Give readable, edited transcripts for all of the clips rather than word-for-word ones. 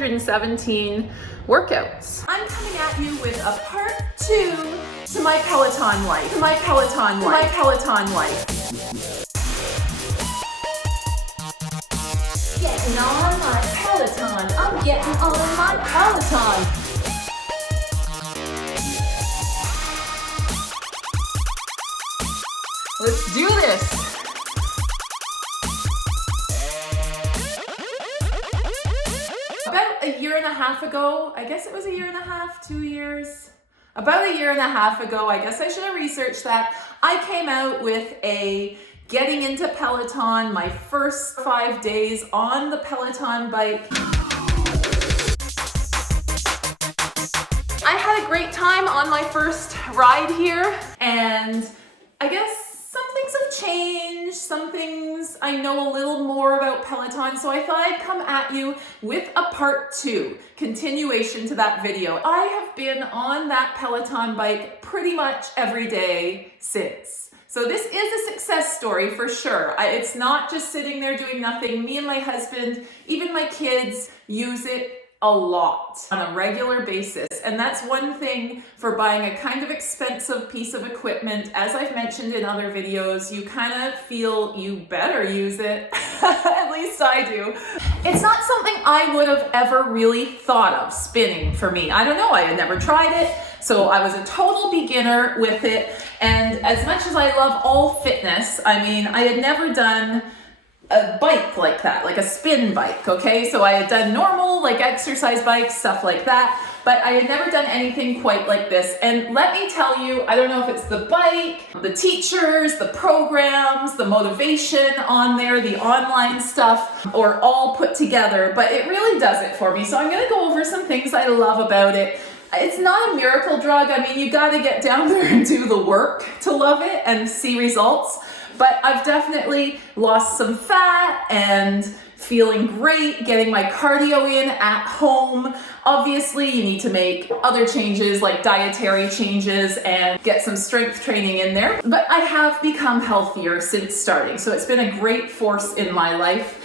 317 workouts. I'm coming at you with a part 2 to my Peloton life. Getting on my Peloton. I'm getting on my Peloton. Let's do this. About a year and a half ago, I guess it was a year and a half, 2 years. About a year and a half ago, I guess I should have researched that, I came out with a getting into Peloton, my first 5 days on the Peloton bike. I had a great time on my first ride here, and I guess some things have changed, some things I know a little more about Peloton, so I thought I'd come at you with a part 2, continuation to that video. I have been on that Peloton bike pretty much every day since. So this is a success story for sure. It's not just sitting there doing nothing. Me and my husband, even my kids, use it a lot on a regular basis. And that's one thing for buying a kind of expensive piece of equipment. As I've mentioned in other videos, you kind of feel you better use it. At least I do. It's not something I would have ever really thought of, spinning, for me. I don't know, I had never tried it. So I was a total beginner with it. And as much as I love all fitness, I mean, I had never done a bike like that, like a spin bike, okay? So I had done normal, like exercise bikes, stuff like that, but I had never done anything quite like this. And let me tell you, I don't know if it's the bike, the teachers, the programs, the motivation on there, the online stuff, or all put together, but it really does it for me. So I'm gonna go over some things I love about it. It's not a miracle drug. I mean, you gotta get down there and do the work to love it and see results. But I've definitely lost some fat and feeling great, getting my cardio in at home. Obviously, you need to make other changes like dietary changes and get some strength training in there. But I have become healthier since starting, so it's been a great force in my life.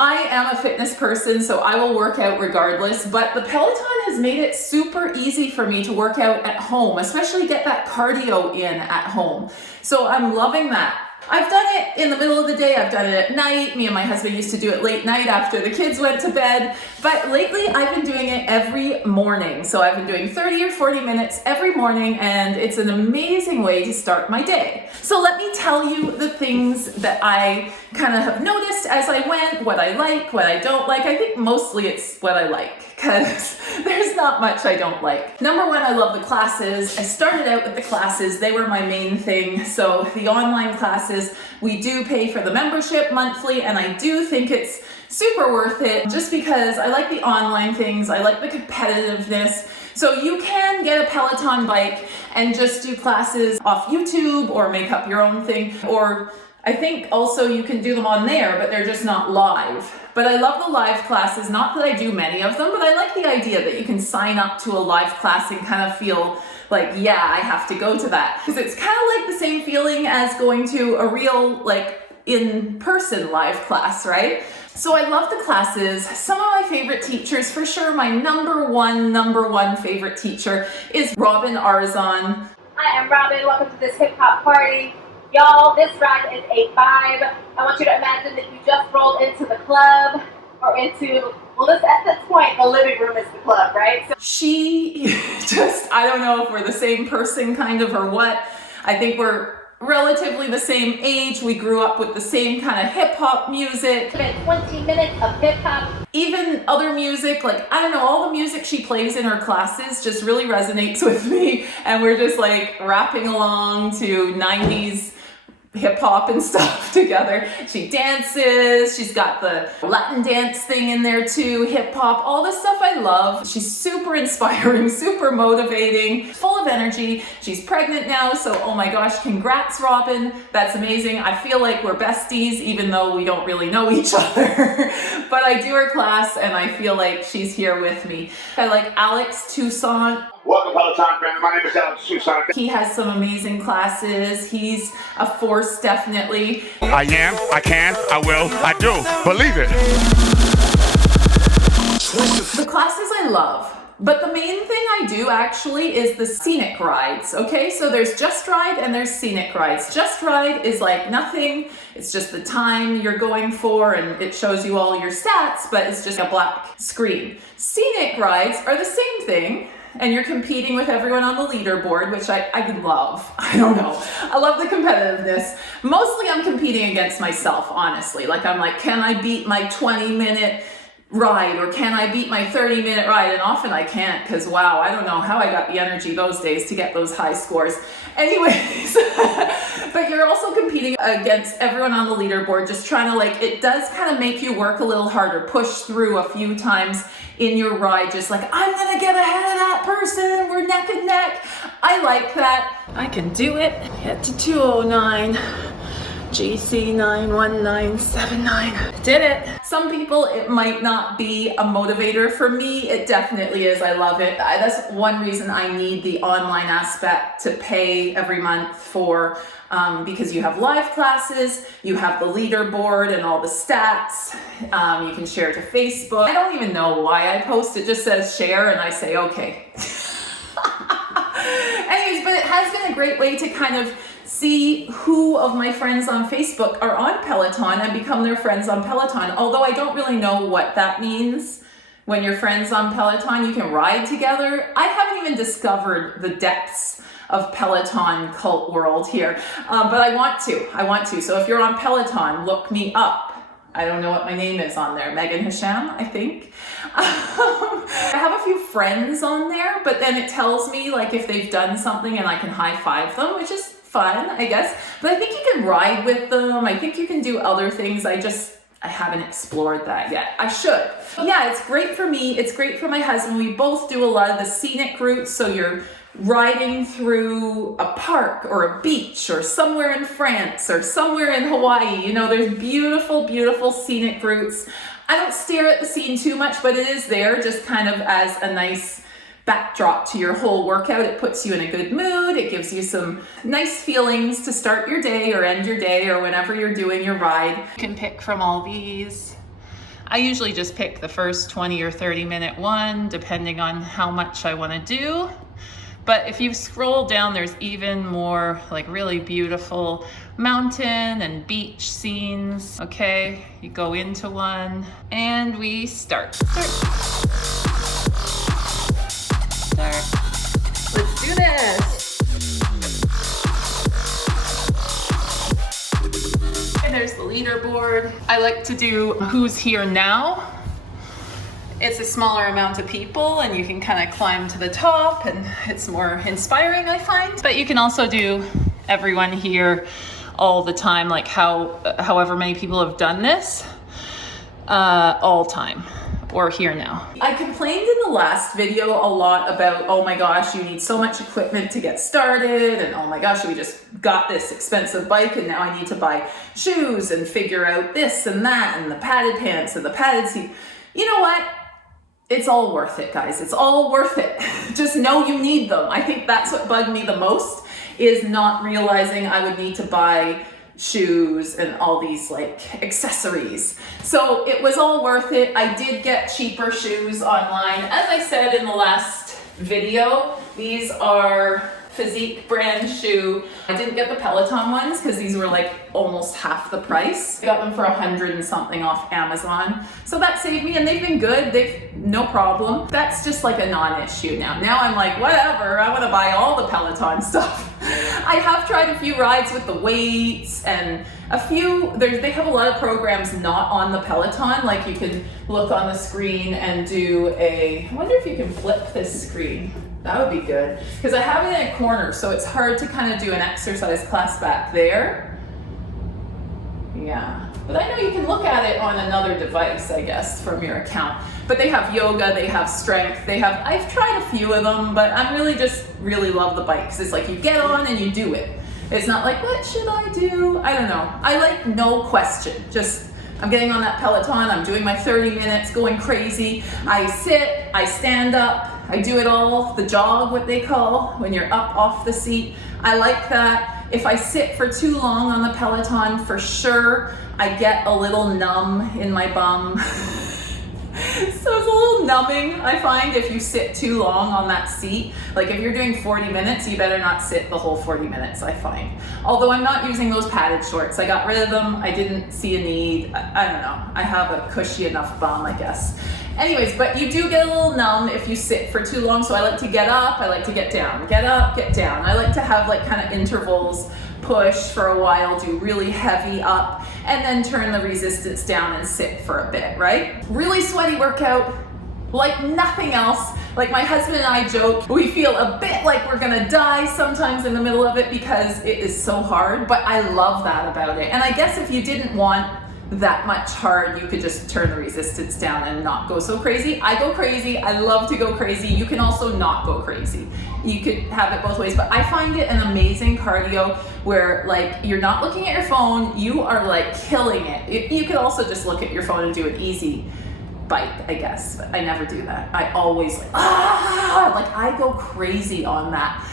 I am a fitness person, so I will work out regardless, but the Peloton has made it super easy for me to work out at home, especially get that cardio in at home. So I'm loving that. I've done it in the middle of the day, I've done it at night. Me and my husband used to do it late night after the kids went to bed. But lately I've been doing it every morning. So I've been doing 30 or 40 minutes every morning, and it's an amazing way to start my day. So let me tell you the things that I kind of have noticed as I went, what I like, what I don't like. I think mostly it's what I like, because there's not much I don't like. Number one, I love the classes. I started out with the classes. They were my main thing. So the online classes, we do pay for the membership monthly, and I do think it's super worth it just because I like the online things. I like the competitiveness. So you can get a Peloton bike and just do classes off YouTube or make up your own thing, or I think also you can do them on there, but they're just not live. But I love the live classes, not that I do many of them, but I like the idea that you can sign up to a live class and kind of feel like, yeah, I have to go to that. Because it's kind of like the same feeling as going to a real, like, in-person live class, right? So I love the classes. Some of my favorite teachers, for sure, my number one favorite teacher is Robin Arzon. Hi, I'm Robin. Welcome to this hip hop party. Y'all, this ride is a vibe. I want you to imagine that you just rolled into the club or into, well, this, at this point, the living room is the club, right? So she just, I don't know if we're the same person kind of or what. I think we're relatively the same age. We grew up with the same kind of hip hop music. 20 minutes of hip hop. Even other music, like, I don't know, all the music she plays in her classes just really resonates with me. And we're just like rapping along to 90s hip hop and stuff together. She dances, she's got the Latin dance thing in there too, hip hop, all this stuff I love. She's super inspiring, super motivating, full of energy. She's pregnant now, so oh my gosh, congrats Robin, that's amazing. I feel like we're besties even though we don't really know each other. But I do her class and I feel like she's here with me. I like Alex Toussaint. Welcome, Peloton family. My name is Alex Toussaint. He has some amazing classes. He's a force, definitely. I am, I can, I will, I do. Believe it. The classes I love. But the main thing I do actually is the scenic rides, okay? So there's Just Ride and there's scenic rides. Just Ride is like nothing. It's just the time you're going for and it shows you all your stats, but it's just a black screen. Scenic rides are the same thing, and you're competing with everyone on the leaderboard, which I love. I don't know. I love the competitiveness. Mostly I'm competing against myself, honestly. Like I'm like, can I beat my 20-minute ride, or can I beat my 30-minute ride? And often I can't, because wow, I don't know how I got the energy those days to get those high scores. Anyways, but you're also competing against everyone on the leaderboard, just trying to like, it does kind of make you work a little harder, push through a few times in your ride, just like, I'm gonna get ahead of that person, we're neck and neck. I like that. I can do it. Get to 209. GC 91979. Did it. Some people, it might not be a motivator. For me, it definitely is. I love it. That's one reason I need the online aspect to pay every month for, because you have live classes, you have the leaderboard and all the stats. You can share it to Facebook. I don't even know why I post. It just says share and I say, okay. Anyways, but it has been a great way to kind of see who of my friends on Facebook are on Peloton and become their friends on Peloton. Although I don't really know what that means. When you're friends on Peloton, you can ride together. I haven't even discovered the depths of Peloton cult world here, but I want to. So if you're on Peloton, look me up. I don't know what my name is on there. Meagan Hesham, I think. I have a few friends on there, but then it tells me like if they've done something and I can high five them, which is fun, I guess. But I think you can ride with them. I think you can do other things. I haven't explored that yet. I should. Yeah, it's great for me. It's great for my husband. We both do a lot of the scenic routes. So you're riding through a park or a beach or somewhere in France or somewhere in Hawaii. You know, there's beautiful, beautiful scenic routes. I don't stare at the scene too much, but it is there just kind of as a nice backdrop to your whole workout. It puts you in a good mood. It gives you some nice feelings to start your day or end your day or whenever you're doing your ride. You can pick from all these. I usually just pick the first 20 or 30-minute one, depending on how much I want to do. But if you scroll down, there's even more like really beautiful mountain and beach scenes. Okay, you go into one and we start. Let's do this. And there's the leaderboard. I like to do who's here now. It's a smaller amount of people and you can kind of climb to the top and it's more inspiring, I find. But you can also do everyone here all the time, like however many people have done this all time. Or here now. I complained in the last video a lot about, oh my gosh, you need so much equipment to get started, and oh my gosh, we just got this expensive bike and now I need to buy shoes and figure out this and that and the padded pants and the padded seat. You know what? It's all worth it, guys. It's all worth it. Just know you need them. I think that's what bugged me the most, is not realizing I would need to buy shoes and all these like accessories. So it was all worth it. I did get cheaper shoes online. As I said in the last video, these are Physique brand shoe. I didn't get the Peloton ones because these were like almost half the price. I got them for 100 and something off Amazon. So that saved me, and they've been good. They've no problem. That's just like a non-issue now. Now I'm like, whatever, I want to buy all the Peloton stuff. I have tried a few rides with the weights and a few, they have a lot of programs not on the Peloton. Like you can look on the screen and do I wonder if you can flip this screen. That would be good, because I have it in a corner, so it's hard to kind of do an exercise class back there. Yeah, but I know you can look at it on another device, I guess, from your account. But they have yoga, they have strength, I've tried a few of them, but I'm really love the bikes. It's like you get on and you do it. It's not like, what should I do? I don't know. I like no question. Just, I'm getting on that Peloton, I'm doing my 30 minutes, going crazy. I sit, I stand up, I do it all, the jog, what they call, when you're up off the seat. I like that. If I sit for too long on the Peloton, for sure, I get a little numb in my bum. So it's a little numbing, I find, if you sit too long on that seat. Like if you're doing 40 minutes, you better not sit the whole 40 minutes, I find. Although I'm not using those padded shorts. I got rid of them. I didn't see a need. I don't know. I have a cushy enough bum, I guess. Anyways, but you do get a little numb if you sit for too long. So I like to get up, I like to get down, get up, get down. I like to have like kind of intervals, push for a while, do really heavy up, and then turn the resistance down and sit for a bit, right? Really sweaty workout, like nothing else. Like my husband and I joke, we feel a bit like we're gonna die sometimes in the middle of it because it is so hard, but I love that about it. And I guess if you didn't want that much hard, you could just turn the resistance down and not go so crazy. I go crazy. I love to go crazy. You can also not go crazy. You could have it both ways, but I find it an amazing cardio where like you're not looking at your phone, you are like killing it. You could also just look at your phone and do an easy bite, I guess, but I never do that. I always like I go crazy on that.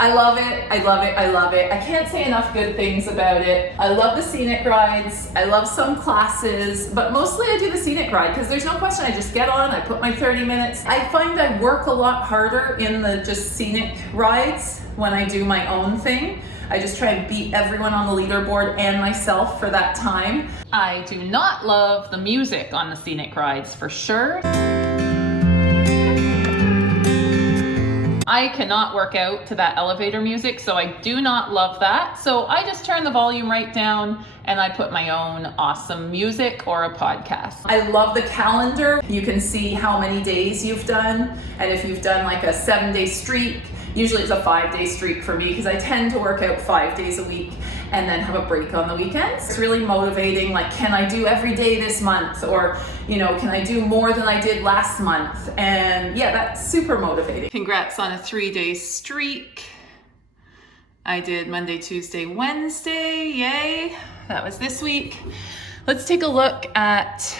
I love it, I love it, I love it. I can't say enough good things about it. I love the scenic rides. I love some classes, but mostly I do the scenic ride because there's no question. I just get on, I put my 30 minutes. I find I work a lot harder in the just scenic rides when I do my own thing. I just try and beat everyone on the leaderboard and myself for that time. I do not love the music on the scenic rides for sure. I cannot work out to that elevator music, so I do not love that. So I just turn the volume right down and I put my own awesome music or a podcast. I love the calendar. You can see how many days you've done. And if you've done like a 7-day streak, usually it's a 5-day streak for me because I tend to work out 5 days a week and then have a break on the weekends. It's really motivating, like, can I do every day this month? Or, you know, can I do more than I did last month? And yeah, that's super motivating. Congrats on a 3-day streak. I did Monday, Tuesday, Wednesday, yay. That was this week. Let's take a look at,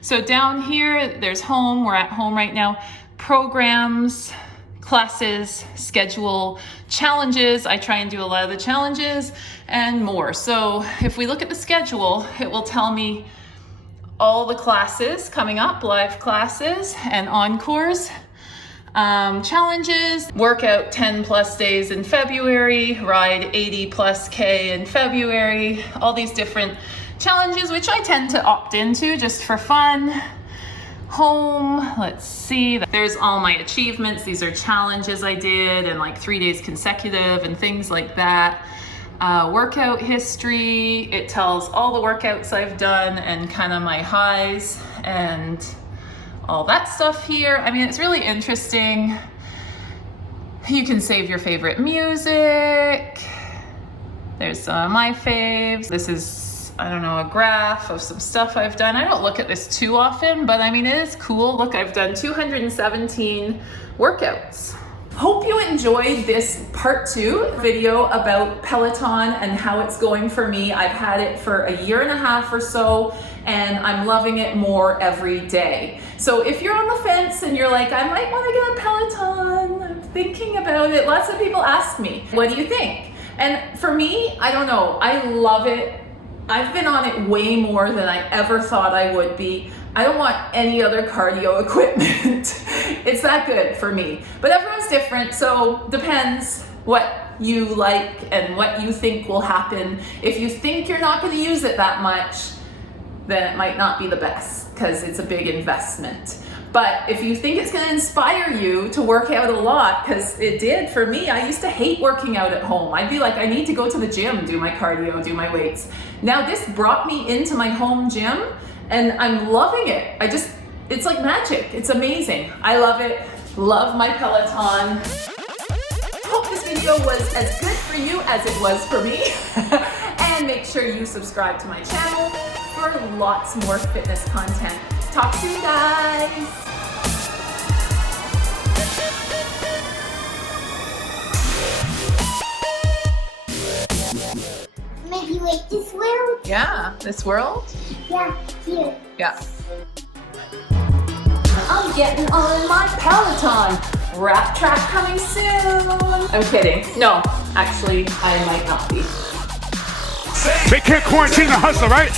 so down here, there's home, we're at home right now, programs, classes, schedule, challenges. I try and do a lot of the challenges and more. So if we look at the schedule, it will tell me all the classes coming up, live classes and encores, challenges, workout 10 plus days in February, ride 80 plus K in February, all these different challenges, which I tend to opt into just for fun. Home, let's see, there's all my achievements. These are challenges I did and like 3 days consecutive and things like that. Workout history, it tells all the workouts I've done and kind of my highs and all that stuff here. I mean, it's really interesting. You can save your favorite music. There's some of my faves. This is, I don't know, a graph of some stuff I've done. I don't look at this too often, but I mean, it is cool. Look, I've done 217 workouts. Hope you enjoyed this part 2 video about Peloton and how it's going for me. I've had it for a year and a half or so, and I'm loving it more every day. So if you're on the fence and you're like, I might want to get a Peloton, I'm thinking about it. Lots of people ask me, what do you think? And for me, I don't know, I love it. I've been on it way more than I ever thought I would be. I don't want any other cardio equipment. It's that good for me. But everyone's different, so depends what you like and what you think will happen. If you think you're not going to use it that much, then it might not be the best because it's a big investment. But if you think it's going to inspire you to work out a lot, because it did for me, I used to hate working out at home. I'd be like, I need to go to the gym, do my cardio, do my weights. Now this brought me into my home gym and I'm loving it. It's like magic. It's amazing. I love it. Love my Peloton. Hope this video was as good for you as it was for me. And make sure you subscribe to my channel for lots more fitness content. Talk soon, guys. Maybe wait, this world? Yeah, this world? Yeah, here. Yeah. I'm getting on my Peloton. Rap track coming soon. I'm kidding. No, actually, I might not be. They can't quarantine the hustler, right?